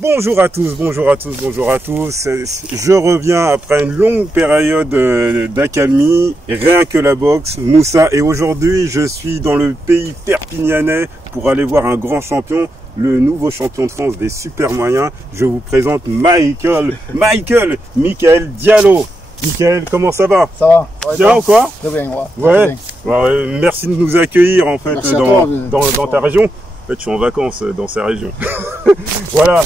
Bonjour à tous, bonjour à tous, bonjour à tous. Je reviens après une longue période d'accalmie, rien que la boxe, Moussa. Et aujourd'hui, je suis dans le pays perpignanais pour aller voir un grand champion, le nouveau champion de France des super moyens. Je vous présente Michael Diallo. Michael, comment ça va? Ça va. Bien ou quoi? Très bien, ouais. Merci de nous accueillir en fait dans ta région. En fait, je suis en vacances dans sa région. Voilà.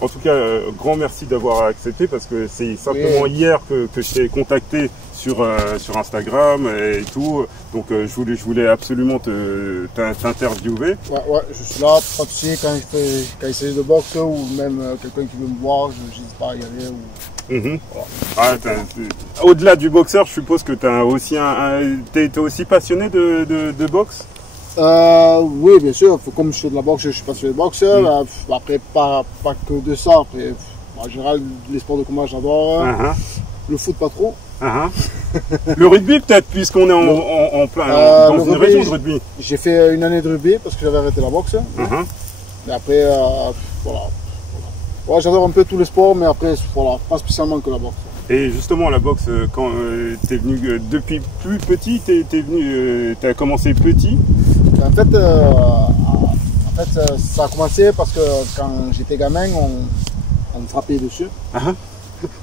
En tout cas, grand merci d'avoir accepté parce que c'est simplement hier que je t'ai contacté sur Instagram et tout. Donc, je voulais absolument t'interviewer. Ouais, je suis là. Pas de souci quand il s'agit de boxe ou même quelqu'un qui veut me voir, je n'hésite pas à y aller. Voilà. Au-delà du boxeur, je suppose que t'es aussi passionné de boxe? Oui, bien sûr. Comme je fais de la boxe, je suis passionné de boxe. Après, pas que de ça. Après, en général, les sports de combat, j'adore. Le foot, pas trop. Le rugby, peut-être, puisqu'on est en plein dans une région de rugby. J'ai fait une année de rugby parce que j'avais arrêté la boxe. Et après, voilà. Ouais, j'adore un peu tous les sports, mais après, voilà, pas spécialement que la boxe. Et justement, la boxe, quand tu es venu depuis plus petit, tu as commencé petit? En fait, ça a commencé parce que quand j'étais gamin, on me frappait dessus.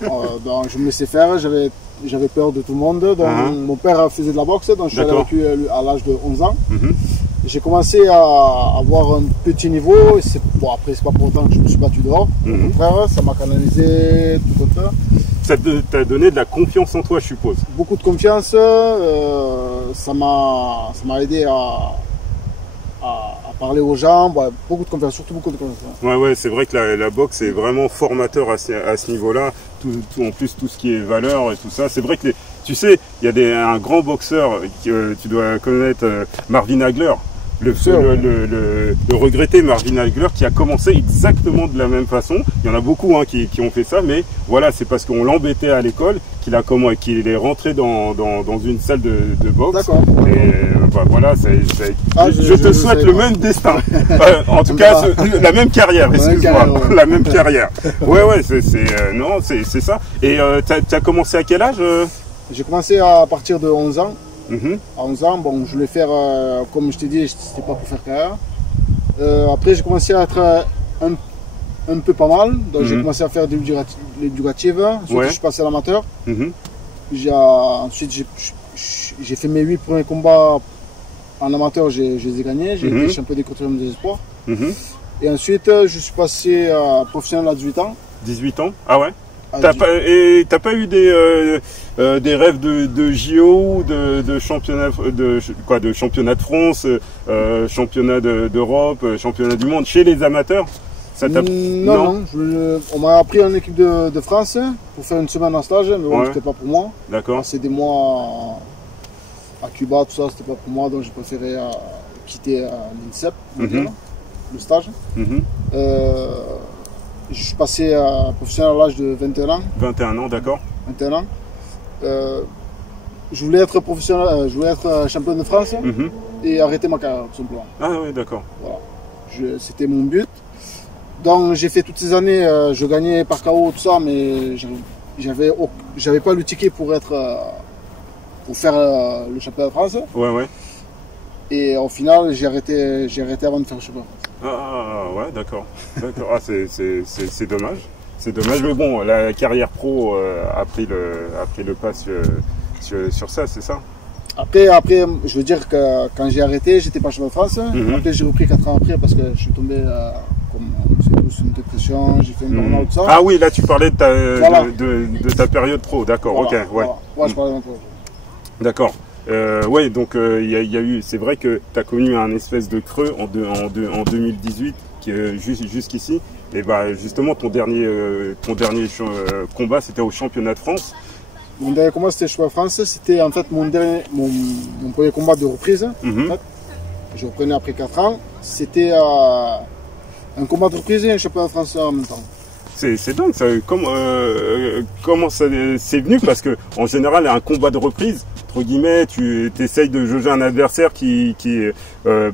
Donc, je me laissais faire, j'avais peur de tout le monde. Donc, mon père faisait de la boxe, donc je suis allé avec lui à l'âge de 11 ans. J'ai commencé à avoir un petit niveau. Bon, après, c'est pas pour autant que je me suis battu dehors. Au contraire, ça m'a canalisé, tout comme ça. Ça t'a donné de la confiance en toi, je suppose. Beaucoup de confiance. Ça m'a aidé à parler aux gens. Beaucoup de confiance, surtout beaucoup de confiance. Ouais, c'est vrai que la boxe est vraiment formateur à ce niveau-là. En plus, tout ce qui est valeur et tout ça. C'est vrai que, tu sais, il y a un grand boxeur, tu dois connaître Marvin Hagler. Le regretté Marvin Hagler qui a commencé exactement de la même façon. Il y en a beaucoup qui ont fait ça, mais voilà, c'est parce qu'on l'embêtait à l'école qu'il est rentré dans une salle de boxe. D'accord. Et voilà, je te souhaite le même destin. En tout cas, la même carrière, excuse-moi. La même carrière. Ouais, c'est ça. Et tu as commencé à quel âge? J'ai commencé à partir de 11 ans. À 11 ans, bon, je voulais faire, comme je t'ai dit, c'était pas pour faire carrière. Après, j'ai commencé à être un peu pas mal. Donc, j'ai commencé à faire de l'éducative. Ensuite, je suis passé à l'amateur. Ensuite, j'ai fait mes 8 premiers combats en amateur, je les ai gagnés. J'ai été champion des quatrièmes des espoirs. Et ensuite, je suis passé à professionnel à 18 ans. 18 ans? Ah ouais? T'as pas eu des rêves de JO, de championnat de championnat de France, championnat d'Europe, championnat du monde chez les amateurs? Non. On m'a appris en équipe de France pour faire une semaine en stage, mais bon, c'était pas pour moi. D'accord. Passer des mois à Cuba, tout ça, c'était pas pour moi, donc j'ai préféré quitter l'INSEP, le stage. Je suis passé à professionnel à l'âge de 21 ans. 21 ans, d'accord. 21 ans. Je voulais être professionnel, je voulais être champion de France et arrêter ma carrière, tout simplement. Ah oui, d'accord. Voilà. C'était mon but. Donc j'ai fait toutes ces années, je gagnais par KO, tout ça, mais j'avais pas le ticket pour faire le championnat de France. Ouais. Et au final, j'ai arrêté avant de faire le championnat de France. Ah ouais, d'accord. Ah, c'est dommage. C'est dommage, mais bon, la carrière pro a pris le pas sur ça, c'est ça? Après, je veux dire que quand j'ai arrêté, j'étais pas champion de France. Après, j'ai repris 4 ans après parce que je suis tombé, comme on sait tous, une dépression, j'ai fait une burn-out, tout ça. Ah oui, là tu parlais de ta période pro, d'accord, voilà, ok, ouais. Ouais, je parlais d'un pro. D'accord. Ouais, donc il y a eu, c'est vrai que tu as connu un espèce de creux en 2018 jusqu'ici. Et justement ton dernier combat, c'était au championnat de France. Mon dernier combat, c'était au championnat de France. C'était en fait mon premier combat de reprise. En fait. Je reprenais après 4 ans. C'était un combat de reprise et un championnat de France en même temps. C'est dingue, ça. Comment ça c'est venu? Parce que en général, un combat de reprise, entre guillemets, tu essayes de jauger un adversaire qui est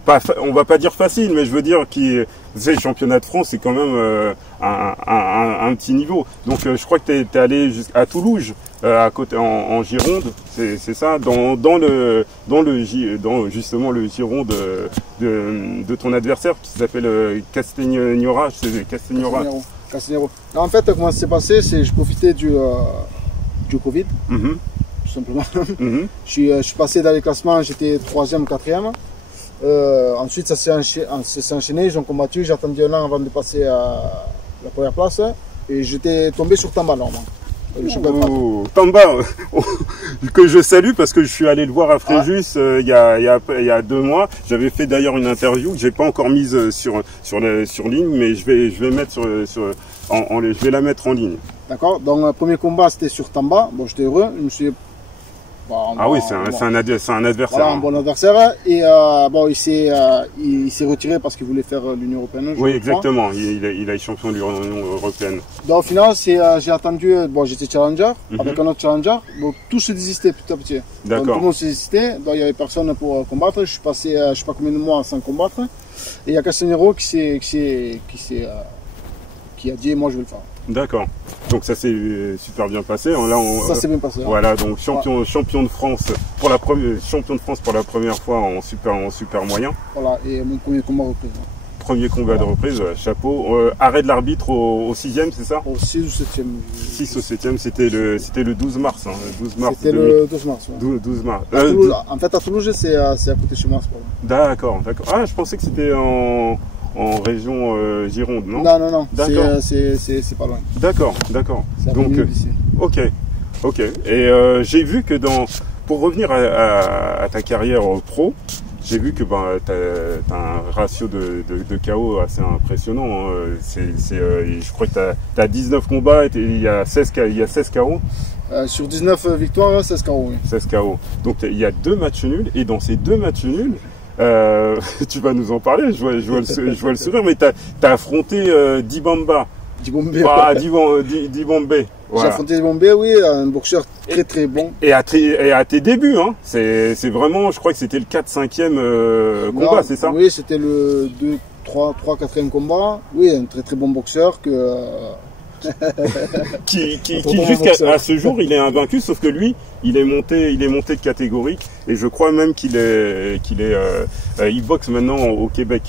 pas, on va pas dire facile, mais je veux dire qui Vous savez, le championnat de France, c'est quand même un petit niveau. Donc, je crois que tu es allé jusqu'à Toulouse, à côté, en Gironde, c'est ça, dans justement le Gironde de ton adversaire qui s'appelle Castagnora. Castagnero. En fait, comment ça s'est passé, c'est que je profitais du Covid, tout simplement. Je suis passé dans les classements, j'étais 3e, 4e. Ensuite, ça s'est enchaîné, ils ont combattu, j'ai attendu un an avant de passer à la première place. Et j'étais tombé sur Tamba, normalement. Tamba, que je salue parce que je suis allé le voir à Fréjus il y a 2 mois. J'avais fait d'ailleurs une interview que j'ai pas encore mise sur ligne, mais je vais mettre je vais la mettre en ligne. D'accord. Donc le premier combat c'était sur Tamba. Bon, j'étais heureux. Je me suis oui, c'est un adversaire. Voilà, un bon adversaire. Et bon, il s'est retiré parce qu'il voulait faire l'Union européenne. Oui, exactement. Il est champion de l'Union européenne. Donc au final, j'ai attendu. Bon, j'étais challenger avec un autre challenger. Bon, tout se désistait petit à petit. D'accord. Tout le monde se désistait. Donc il n'y avait personne pour combattre. Je suis passé, je sais pas combien de mois sans combattre. Et il y a Castagnero qui a dit, moi je vais le faire. D'accord. Donc ça s'est super bien passé. Là, ça s'est bien passé. Voilà, donc champion de France pour la première fois en super moyen. Voilà, et mon premier combat reprise. Premier combat de reprise, chapeau. Arrêt de l'arbitre au 6e, c'est ça? Au 6 ou 7e. 6 au 7e, c'était le 12 mars. Hein, 12 mars. C'était le 12 mars. Ouais. 12 mars. En fait, à Toulouse, c'est à côté de chez moi, ce problème. D'accord. Ah, je pensais que c'était en région Gironde, non? Non. D'accord. C'est pas loin. D'accord. Donc, ok. Et j'ai vu que pour revenir à ta carrière pro, j'ai vu que tu as un ratio de KO assez impressionnant. Hein. Je crois que tu as 19 combats et il y a 16 KO. Sur 19 victoires, 16 KO. Oui. 16 KO. Donc il y a 2 matchs nuls et dans ces 2 matchs nuls, tu vas nous en parler, je vois le sourire, mais tu as affronté Dibamba. Dibombe. Dibombe. Voilà. J'ai affronté Dibombe, oui, un boxeur très bon. Et à tes débuts, hein, c'est vraiment, je crois que c'était le 4-5e combat, c'est ça? Oui, c'était le 4e combat. Oui, un très bon boxeur qui jusqu'à ce jour il est invaincu, sauf que lui il est monté de catégorie et je crois même qu'il boxe maintenant au Québec.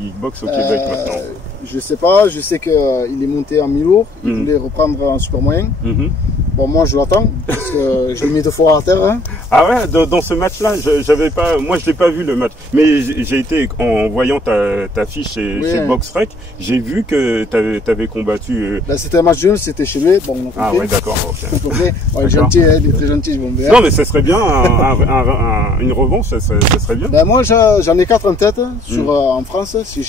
Il boxe au Québec maintenant. Je sais pas, je sais qu'il est monté en mi-lourd, il voulait reprendre en super moyen. Bon, moi je l'attends parce que je l'ai mis 2 fois à terre. Hein. Ah ouais, dans ce match-là, moi je l'ai pas vu le match, mais j'ai été en voyant ta fiche chez BoxRec, j'ai vu que tu avais combattu. C'était un match de c'était chez lui. Bon, ah ouais, d'accord. Okay. Il est gentil, il est très gentil. Non, mais ça serait bien une revanche, ça serait bien. Ben moi j'en ai 4 en tête en France. Si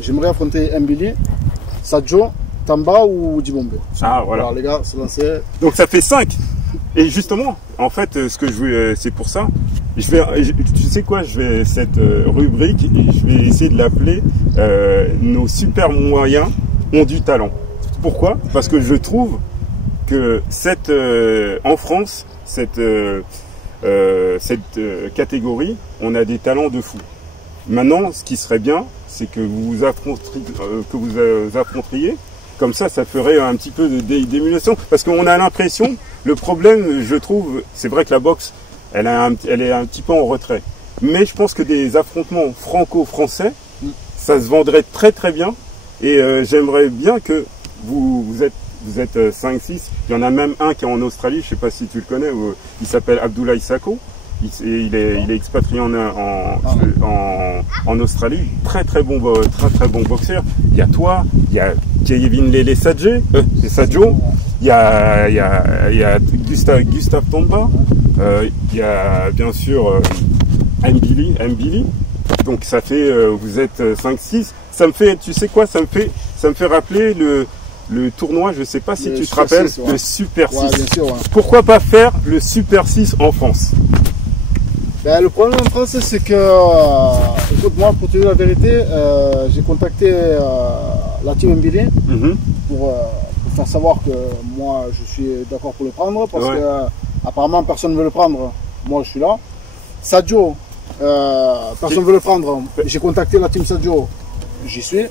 j'aimerais affronter Mbili, Sadio, Tamba ou Dibombe. Ah voilà. Alors les gars, c'est lancé. Donc ça fait 5. Et justement, en fait, ce que je veux, c'est pour ça. Tu sais quoi, cette rubrique, je vais essayer de l'appeler nos super moyens ont du talent. Pourquoi? Parce que je trouve que en France, cette catégorie, on a des talents de fou. Maintenant, ce qui serait bien, c'est que vous affronteriez. Comme ça ferait un petit peu d'émulation. Parce qu'on a l'impression, le problème, je trouve, c'est vrai que la boxe, elle est un petit peu en retrait. Mais je pense que des affrontements franco-français, ça se vendrait très très bien. Et j'aimerais bien que vous êtes 5-6. Il y en a même un qui est en Australie, je ne sais pas si tu le connais, il s'appelle Abdoulaye Sako. Il est expatrié en Australie, très bon boxeur. Il y a toi, il y a Kevin Lele Sadio, il y a Gustave Tamba, il y a bien sûr Mbili. Donc ça fait, vous êtes 5-6. Ça me fait, tu sais quoi, ça me fait rappeler le tournoi, je ne sais pas si tu te rappelles, le Super 6. Ouais, bien sûr, ouais. Pourquoi pas faire le Super 6 en France? Ben, le problème en France, c'est que, écoute, moi, pour te dire la vérité, j'ai contacté la team Mbili pour faire savoir que moi, je suis d'accord pour le prendre, parce que apparemment personne ne veut le prendre. Moi, je suis là. Sadio, personne ne veut le prendre. J'ai contacté la team Sadio. j'y suis.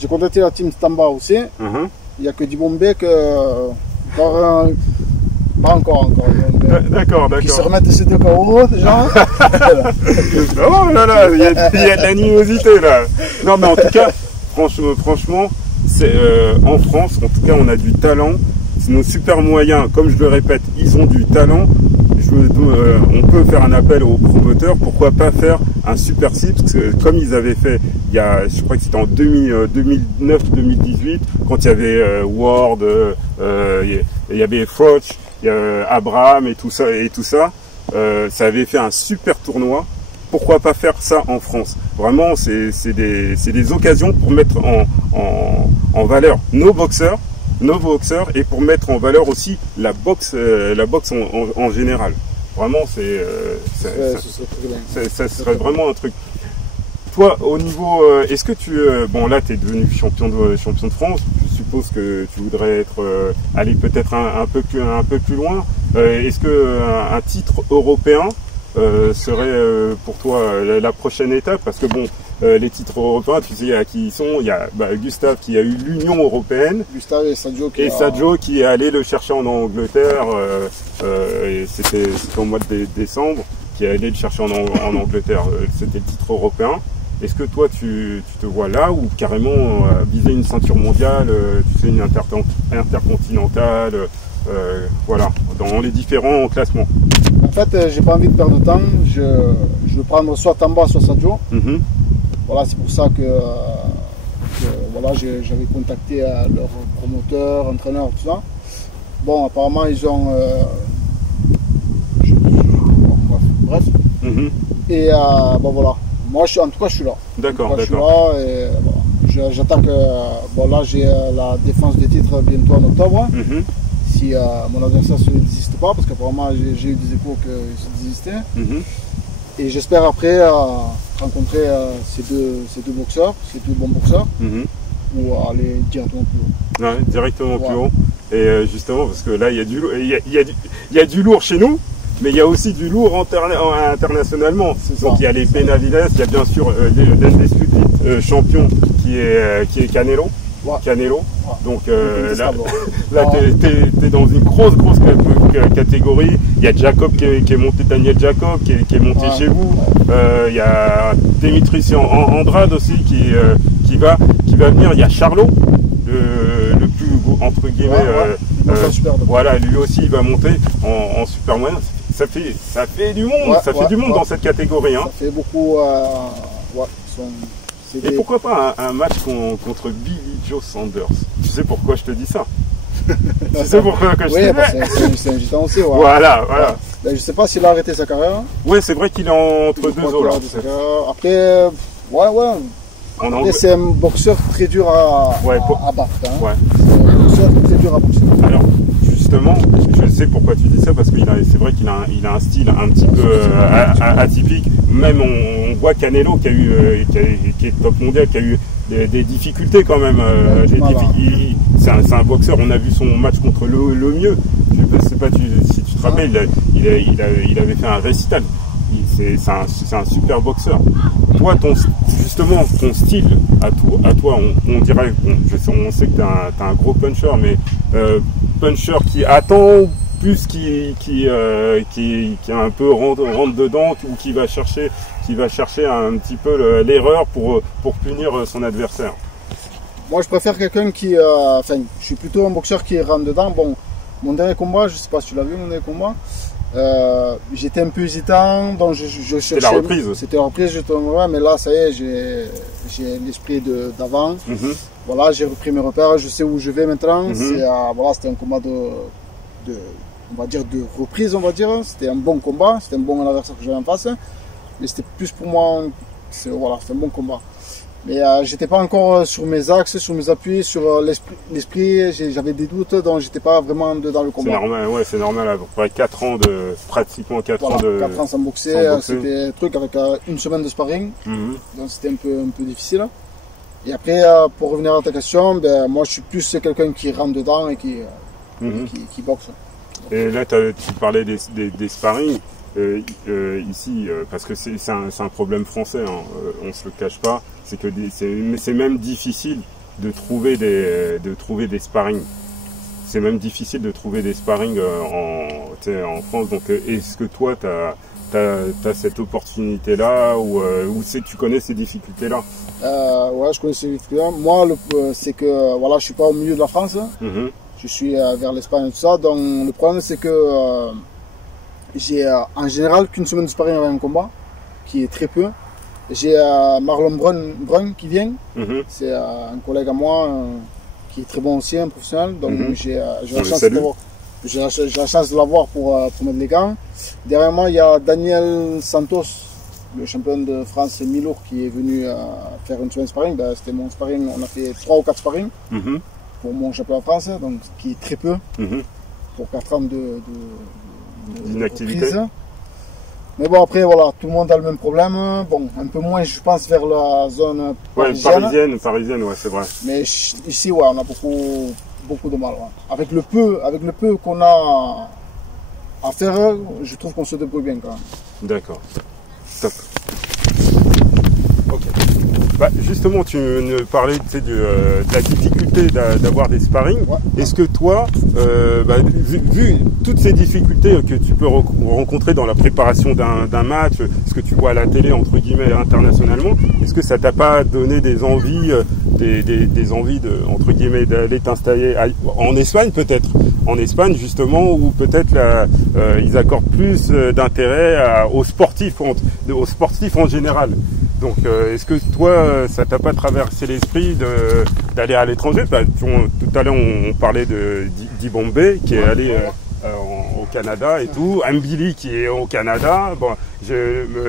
J'ai contacté la team Stamba aussi. Il n'y a que du Bombay pas encore. D'accord. Qui se remettent de ces 2 KO déjà. Oh là là, il y a de l'animosité là. Non mais en tout cas, franchement, en France, en tout cas, on a du talent. Nos super moyens, comme je le répète, ils ont du talent. On peut faire un appel aux promoteurs, pourquoi pas faire un super site, parce que comme ils avaient fait, je crois que c'était en 2009-2018, quand il y avait Ward, il y avait Froch, Abraham et tout ça, ça avait fait un super tournoi. Pourquoi pas faire ça en France? Vraiment, c'est des occasions pour mettre en valeur nos boxeurs et pour mettre en valeur aussi la boxe en général. Vraiment, ça serait vraiment un truc. Toi, au niveau, est-ce que bon là, tu es devenu champion de France. Je suppose que tu voudrais aller peut-être un peu plus loin. Est-ce que un titre européen serait pour toi la prochaine étape? Parce que bon, les titres européens, tu sais à qui ils sont. Il y a Gustave qui a eu l'Union européenne. Gustave et Sadio qui est allé le chercher en Angleterre. Et c'était au mois de décembre, qui est allé le chercher en Angleterre. C'était le titre européen. Est-ce que toi tu te vois là ou carrément viser une ceinture mondiale, tu sais, une intercontinentale, voilà, dans les différents classements? En fait, j'ai pas envie de perdre de temps. Je veux prendre soit Tamba, soit Sadio. Voilà, c'est pour ça que voilà, j'avais contacté leur promoteur, entraîneur, tout ça. Bon, apparemment, ils ont... bref. Et bon, voilà. Moi, en tout cas, je suis là. D'accord. Je suis là et voilà. J'attends que... Bon, là, j'ai la défense des titres bientôt en octobre. Si mon adversaire ne désiste pas, parce qu'apparemment, j'ai eu des échos qu'il désistait. Et j'espère après rencontrer ces deux boxeurs, ces 2 bons boxeurs, ou aller directement plus haut. Ouais, directement plus haut. Et justement, parce que là, il y a du lourd chez nous, mais il y a aussi du lourd internationalement. Donc il y a les Benavides, il y a bien sûr l'Undisputed champion qui est Canelo. Canelo. Donc là tu es dans une grosse catégorie. Il y a Jacob qui est monté, Daniel Jacob qui est monté chez vous. Il y a Demetrius Andrade aussi qui va venir. Il y a Charlot, le plus entre guillemets. Voilà, lui aussi il va monter en super moyen. Ça fait du monde, fait du monde dans cette catégorie. Ça fait beaucoup. Et pourquoi pas un match contre Billy Joe Saunders? Tu sais pourquoi je te dis ça? Tu sais pourquoi je te dis ça? C'est un gitan aussi. Voilà. Ben, je sais pas s'il a arrêté sa carrière. Oui, c'est vrai qu'il est entre 2 eaux là. Après, Après, c'est un boxeur très dur à battre. C'est un boxeur très dur à boxer. Alors, justement, je sais pourquoi tu dis ça, parce que c'est vrai qu'il a un style un petit peu atypique. Même on voit Canelo qui est top mondial, qui a eu des difficultés quand même. C'est un boxeur, on a vu son match contre le mieux. Je ne sais pas si tu te rappelles, il avait fait un récital. C'est un super boxeur. Toi, justement, ton style à toi, on dirait, on sait que tu as un gros puncher, mais puncher qui attend plus qui un peu rentre dedans, ou qui va chercher un petit peu l'erreur pour punir son adversaire. Moi, je préfère quelqu'un qui... je suis plutôt un boxeur qui rentre dedans. Bon, mon dernier combat, je ne sais pas si tu l'as vu, mon dernier combat, j'étais un peu hésitant, donc je cherchais... C'était la reprise. C'était la reprise, mais là, ça y est, j'ai l'esprit d'avant. Voilà, j'ai repris mes repères, je sais où je vais maintenant. Voilà, c'était un combat on va dire de reprise, on va dire. C'était un bon combat, c'était un bon adversaire que j'avais en face. Mais c'était plus pour moi, voilà, c'était un bon combat. Mais j'étais pas encore sur mes axes, sur mes appuis, sur l'esprit. J'avais des doutes, donc j'étais pas vraiment dedans le combat. C'est normal, c'est normal. Après pratiquement 4 ans de... 4 ans sans boxer, c'était un truc avec une semaine de sparring. Donc c'était un peu difficile. Et après, pour revenir à ta question, moi je suis plus quelqu'un qui rentre dedans et qui boxe. Et là, tu parlais des sparring. ici, parce que c'est un problème français, hein, on se le cache pas, c'est que c'est même difficile de trouver des sparring. C'est même difficile de trouver des sparring en France. Donc, est-ce que toi, tu as cette opportunité-là ou tu connais ces difficultés-là? Ouais, je connais ces difficultés-là. Moi, c'est que voilà, je suis pas au milieu de la France. Je suis vers l'Espagne et tout ça. Donc, le problème, c'est que j'ai en général qu'une semaine de sparring avec un combat, qui est très peu. J'ai Marlon Brun qui vient. C'est un collègue à moi qui est très bon aussi, un professionnel. Donc, j'ai la chance de l'avoir pour mettre les gants. Derrière moi, il y a Daniel Santos, le champion de France mi-lourd, qui est venu faire une semaine de sparring. Ben, c'était mon sparring, on a fait 3 ou 4 sparring pour mon champion de France, donc qui est très peu pour 4 ans d'inactivité. Mais bon, après, voilà, tout le monde a le même problème. Bon, un peu moins, je pense, vers la zone parisienne. Parisienne, ouais, c'est vrai. Mais ici, ouais, on a beaucoup de mal. Ouais. Avec le peu qu'on a à faire, je trouve qu'on se débrouille bien quand même. D'accord. Top. Ok. Bah, justement, tu nous parlais de la difficulté d'avoir des sparring. Ouais. Est-ce que toi, vu toutes ces difficultés que tu peux rencontrer dans la préparation d'un match, ce que tu vois à la télé, entre guillemets, internationalement, est-ce que ça t'a pas donné des envies, des envies entre guillemets, d'aller t'installer en Espagne peut-être? En Espagne, justement, où peut-être ils accordent plus d'intérêt aux sportifs en général. Donc, est-ce que toi, ça t'a pas traversé l'esprit d'aller à l'étranger? Tout à l'heure, on parlait d'Ibombe, qui est allé au Canada et tout. Mbili, qui est au Canada. Bon,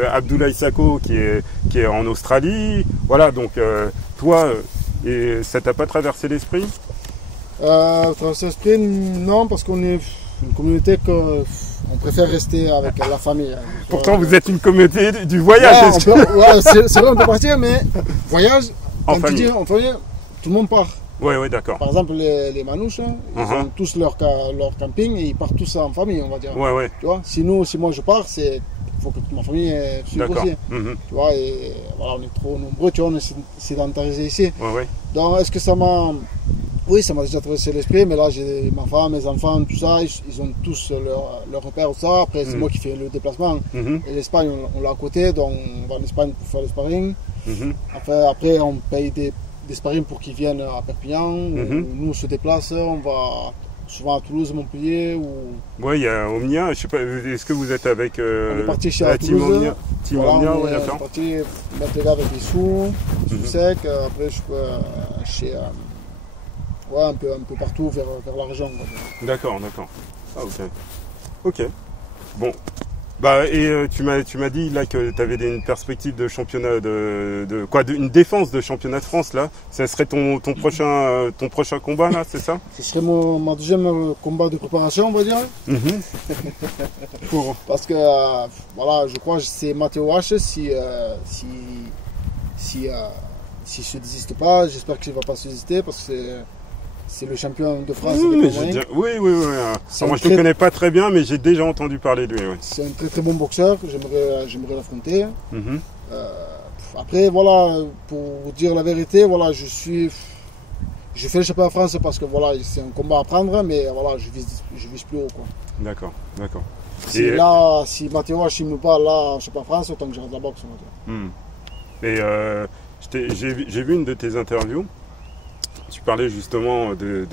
Abdoulaye Sako, qui est en Australie. Voilà, donc, toi, ça t'a pas traversé l'esprit? Traversé l'esprit, non, parce qu'on est une communauté on préfère rester avec la famille. Pourtant, vous êtes une communauté du voyage. Ouais, c'est vrai, on peut partir, mais voyage, en famille. Tout le monde part. Oui, d'accord. Par exemple, les Manouches, ils ont tous leur camping et ils partent tous en famille, on va dire. Ouais. Tu vois, si moi je pars, il faut que ma famille suive aussi. Tu vois, et voilà, on est trop nombreux, tu vois, on est sédentarisés ici. Ouais. Donc, est-ce que ça m'a... Oui, ça m'a déjà traversé l'esprit, mais là, j'ai ma femme, mes enfants, tout ça, ils ont tous leur repère, tout ça. Après, c'est moi qui fais le déplacement. Et l'Espagne, on l'a à côté, donc on va en Espagne pour faire le sparring. Après, on paye des sparring pour qu'ils viennent à Perpignan. Nous, on se déplace, on va souvent à Toulouse, Montpellier. Oui, il y a Omnia, je sais pas, est-ce que vous êtes avec on est parti chez Team Omnia? Team Omnia, on est parti mettre les gars avec des sous secs. Après, je peux chez... Ouais, un peu partout vers la région. D'accord. Ah, ok. Bon. Bah, et tu m'as dit là que tu avais une perspective de championnat une défense de championnat de France là. Ça serait ton prochain combat là, c'est ça? Ce serait mon deuxième combat de préparation, on va dire. Parce que voilà, je crois que c'est Matteo H. S'il se désiste pas, j'espère qu'il ne va pas se désister parce que c'est le champion de France. Oui. Moi, je ne le connais pas très bien, mais j'ai déjà entendu parler de lui. Ouais. C'est un très très bon boxeur, j'aimerais l'affronter. Après, voilà, pour dire la vérité, voilà, je fais le championnat de France parce que voilà, c'est un combat à prendre, mais voilà, je vise plus haut. D'accord. Si Matteo H me bat là, je sais pas France, autant que j'arrête la boxe. Et j'ai vu une de tes interviews. Tu parlais justement de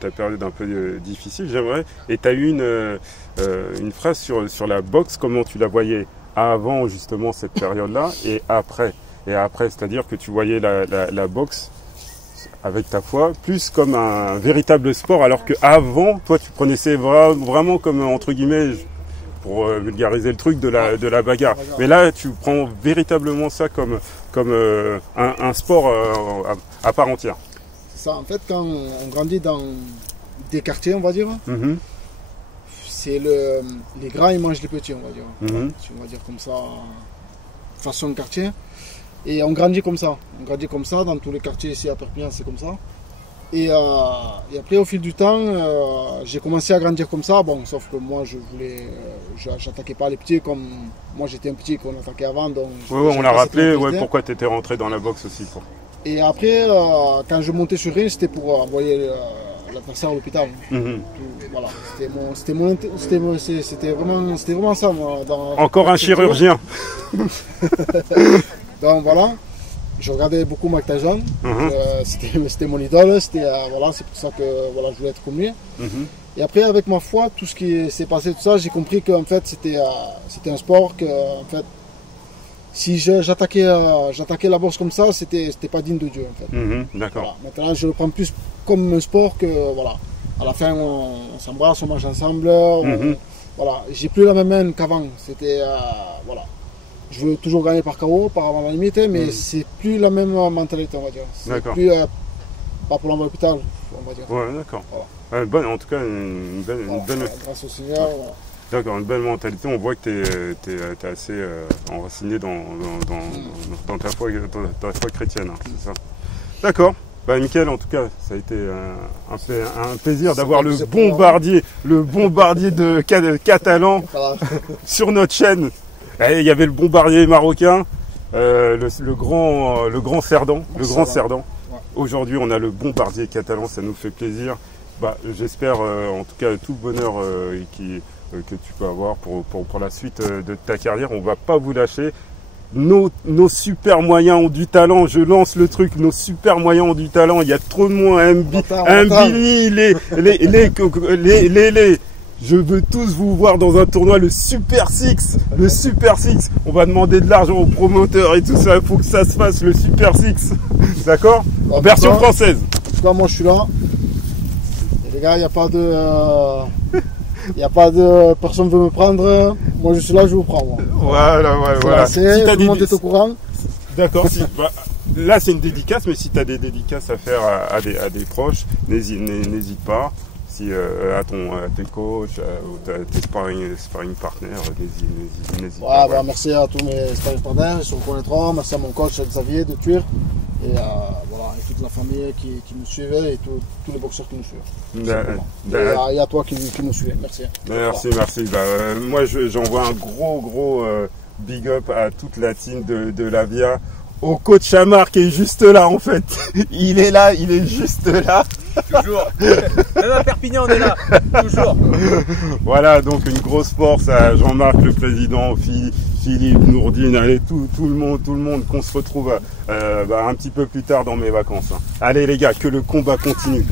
ta période un peu difficile, j'aimerais. Et tu as eu une phrase sur la boxe, comment tu la voyais avant justement cette période-là et après. Et après, c'est-à-dire que tu voyais la boxe avec ta foi plus comme un véritable sport, alors qu'avant, toi, tu prenais ça vraiment comme, entre guillemets, pour vulgariser le truc, de la bagarre. Mais là, tu prends véritablement ça comme un sport à part entière. C'est ça, en fait, quand on grandit dans des quartiers, on va dire, c'est les grands, ils mangent les petits, on va dire. On va dire comme ça, façon quartier. Et on grandit comme ça. On grandit comme ça, dans tous les quartiers ici à Perpignan, c'est comme ça. Et après, au fil du temps, j'ai commencé à grandir comme ça. Bon, sauf que moi, j'attaquais pas les petits comme moi j'étais un petit qu'on attaquait avant. Donc, on l'a rappelé, pourquoi tu étais rentré dans la boxe aussi. Quoi. Et après, quand je montais sur ring, c'était pour envoyer l'adversaire à l'hôpital. Voilà, c'était vraiment ça. Moi, encore un chirurgien. Donc voilà. Je regardais beaucoup Mike Tyson, c'était mon idole, voilà, c'est pour ça que voilà, je voulais être comme lui. Et après, avec ma foi, tout ce qui s'est passé, tout ça, j'ai compris qu'en fait, c'était un sport que, en fait, si j'attaquais la boxe comme ça, c'était pas digne de Dieu, en fait. D'accord. Voilà. Maintenant, je le prends plus comme un sport que, voilà, à la fin, on s'embrasse, on mange ensemble, voilà, j'ai plus la même haine qu'avant, c'était, voilà. Je veux toujours gagner par KO, par avant la limite, mais c'est plus la même mentalité, on va dire. C'est plus pas pour l'envoi à l'hôpital, on va dire. Ouais, d'accord. Voilà. En tout cas, une belle. Grâce au Seigneur. Voilà. D'accord, une belle mentalité. On voit que tu es assez enraciné dans ta foi chrétienne, hein, c'est ça. D'accord. Bah, Mickaël, en tout cas, ça a été un plaisir d'avoir le bombardier de Catalan sur notre chaîne. Et il y avait le bombardier marocain, le grand Cerdan. Ouais. Aujourd'hui, on a le bombardier catalan, ça nous fait plaisir. Bah, j'espère, en tout cas, tout le bonheur que tu peux avoir pour la suite de ta carrière. On va pas vous lâcher. Nos super moyens ont du talent. Je lance le truc. Nos super moyens ont du talent. Il y a trop de moins. Billy, je veux tous vous voir dans un tournoi, le Super Six. On va demander de l'argent aux promoteurs et tout ça. Il faut que ça se fasse, le Super Six. D'accord? En version française. En tout cas, moi, je suis là. Et les gars, il n'y a pas de... Personne ne veut me prendre. Moi, je suis là, je vous prends. Moi. Voilà. Si tout le monde est au courant. D'accord. Là, c'est une dédicace, mais si tu as des dédicaces à faire à des proches, n'hésite pas. Si à tes coachs, tes sparring partners, n'hésite pas. Bah, merci à tous mes sparring partners, ils se reconnaîtront. Merci à mon coach Xavier de Tuir et voilà, et toute la famille qui nous suivait et tous les boxeurs qui nous suivent. Et à toi qui nous suivais. Merci. Merci. Moi, j'envoie un gros big up à toute la team de l'Avia. Au coach Amar qui est juste là en fait. Il est juste là. Toujours. Même à Perpignan, on est là. Toujours. Voilà, donc une grosse force à Jean-Marc, le président, Philippe, Nourdine, allez, tout le monde, qu'on se retrouve un petit peu plus tard dans mes vacances. Allez les gars, que le combat continue.